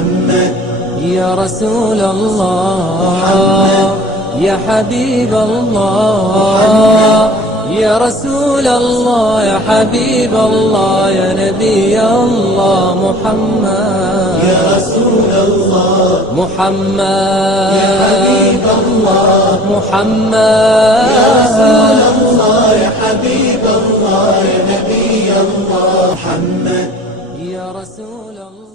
محمد يا رسول الله يا حبيب الله يا رسول الله يا حبيب الله يا نبي الله محمد يا رسول الله محمد يا حبيب الله محمد يا رسول الله يا حبيب الله يا نبي الله محمد يا رسول الله.